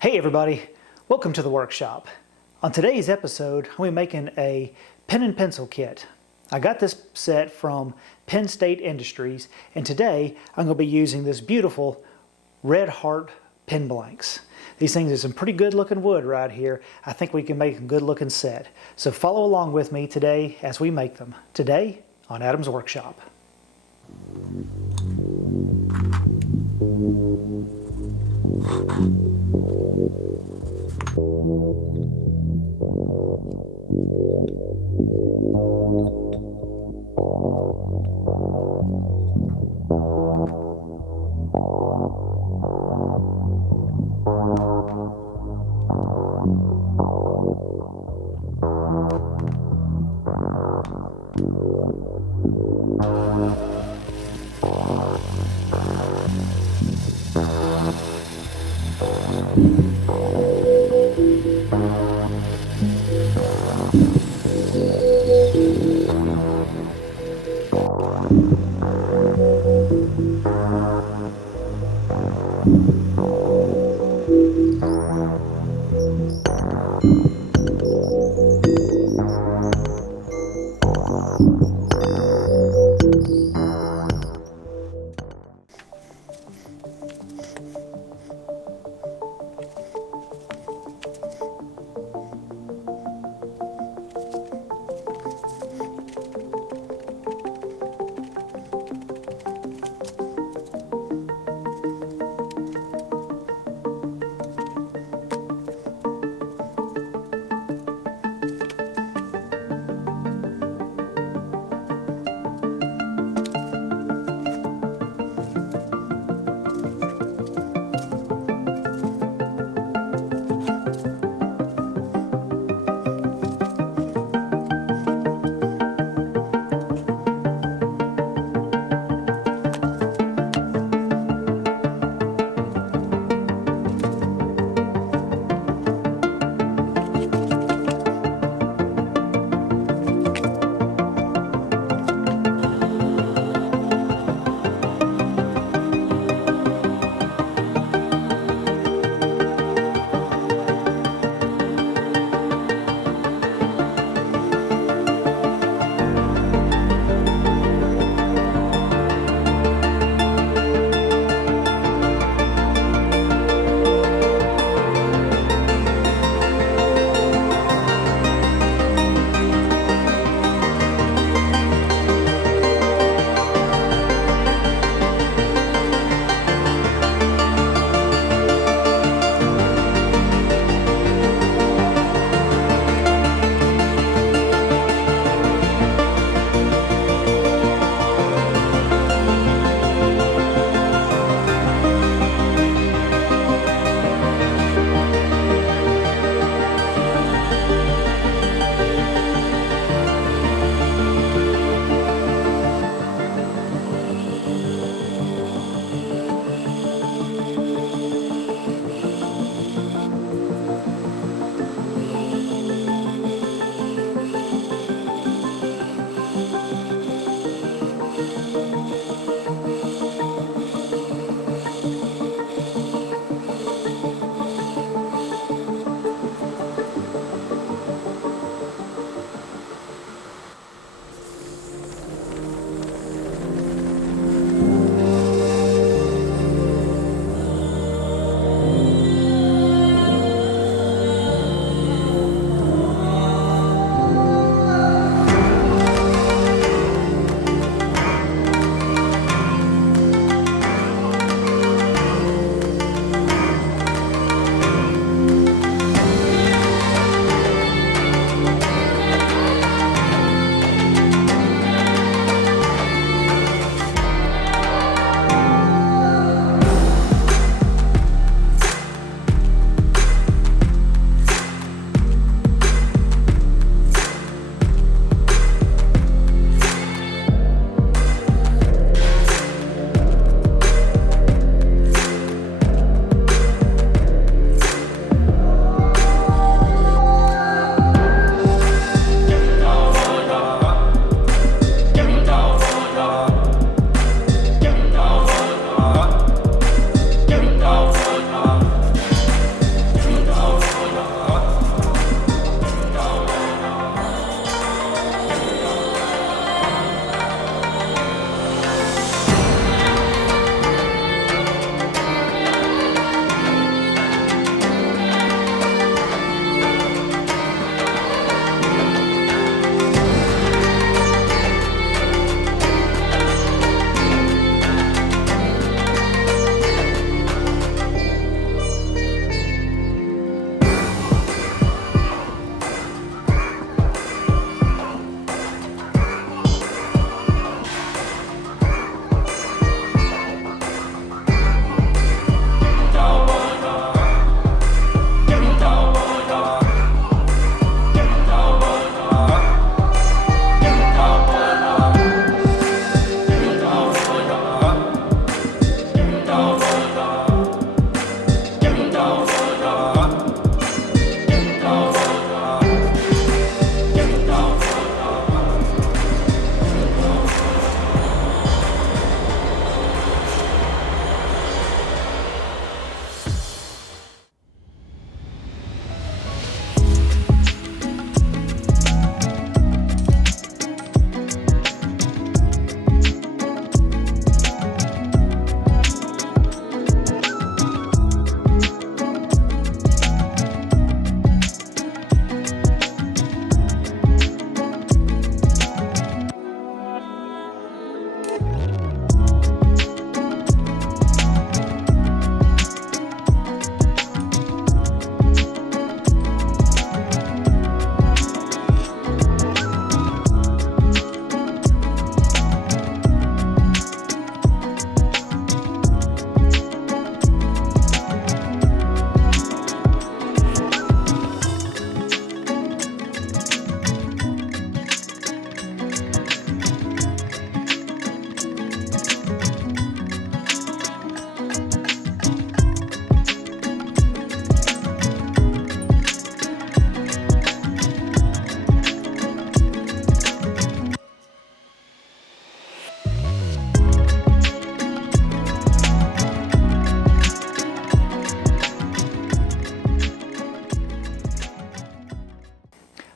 Hey everybody, welcome to the workshop. On today's episode, I'm going to be making a pen and pencil kit. I got this set from Penn State Industries, and today I'm going to be using this beautiful Red Heart pen blanks. These things are some pretty good looking wood right here. I think we can make a good looking set. So follow along with me today as we make them. Today on Adam's Workshop.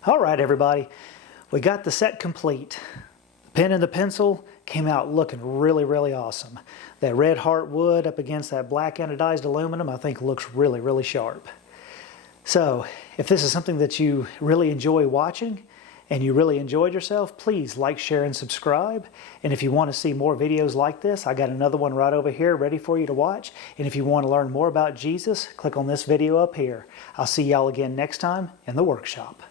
All right, everybody, we got the set complete. The pen and the pencil came out looking really, really awesome. That red heart wood up against that black anodized aluminum, I think looks really, really sharp. So, if this is something that you really enjoy watching and you really enjoyed yourself, please like, share, and subscribe. And if you want to see more videos like this, I got another one right over here ready for you to watch. And if you want to learn more about Jesus, click on this video up here. I'll see y'all again next time in the workshop.